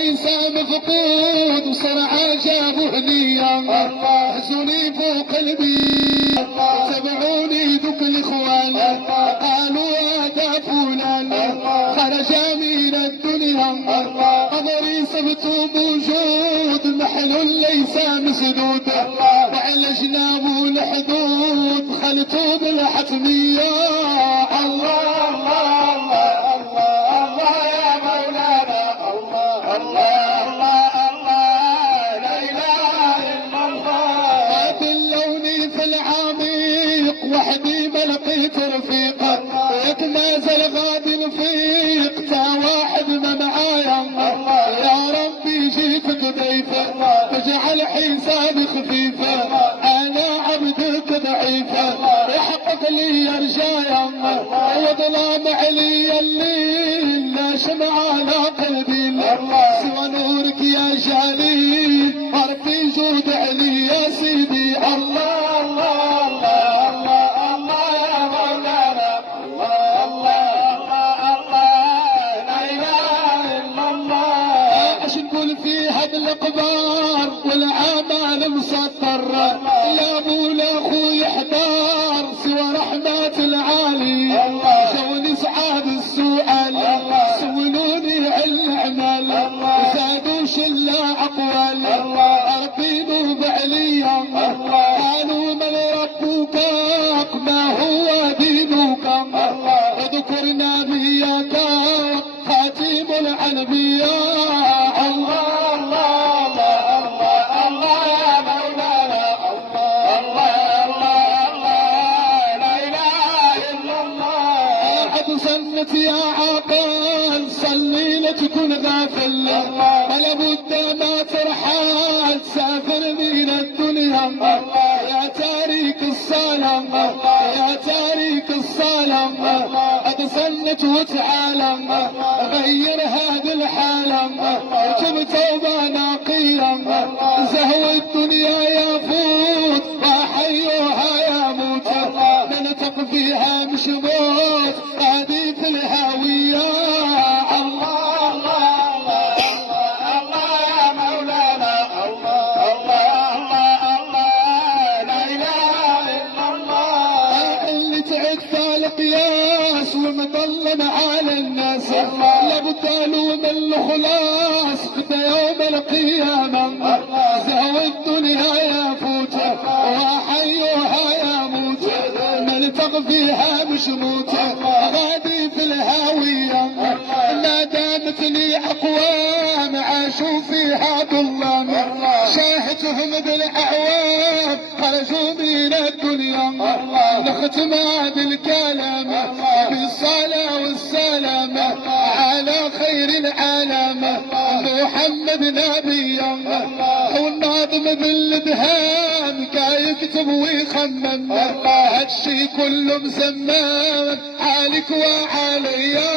ليس مفقود وصرعى جابه هنيا هزوني فوق قلبي تبعوني ذوك الاخوان قالوا هذا فلان خرج من الدنيا قدري صبت موجود محلول ليس مسدود وعلى جنابه الحدود خلته بالحتميه الله الله الله الله الله يا مولانا الله الله الله الله لا اله الا الله دلوني في العميق وحدي ما لقيت رفيق يتنازل غادي نفيق تا واحد ما معايا يا ربي جيتك ضيفه تجعل حسابي خفيفه انا عبدك ضعيفه يحقق لي رجايا وظلام علي الليل لا شمع على قلبي سوى نورك يا جليل ارفي جود علي يا سيدي الله الله الله الله الله يا مولانا الله الله الله لا اله الا الله اش نقول في هاد الاقبار والعمل مسطر لا ابو لا اخوي حضار سوى رحمة العالي جوني سعاد السؤال سولوني على الاعمال وزادوا شلا اقوال ربي نوب عليا قالوا من ربك ما هو دينك وذكرنا نبيك خاتم الانبياء الله الله الله الله يا مولانا الله الله الله لا اله الا الله قد سنت يا عقل صلي لا تكون غافل ولا بد ما ترحل تسافر من الدنيا يا تاريك السلام يا تاريك السلام قد سنت وتعالم غير هذه الحالة تب توبة نقية زهو الدنيا يفوت وحيوها يموت ننطق فيها مش موت هذه في الهاوية الله الله الله الله يا مولانا الله الله الله الله لا اله الا الله اللي تعد القياس ومظلم على الناس لابد له من الخلاص غدا يوم القيامة زهو الدنيا يفوت وحيوها يموت نلتق فيها مش موت غادي في الهاوية ما دامت لي اقوام عاشوا فيها ظلام شاهدتهم بالاعوام خرجوا من الدنيا نختم هذا الكلام بالصلاة والسلام على خير العالم محمد نبيا والناظم بالادهام كان يكتب ويخمم هالشي كله مسمى عليك وعليا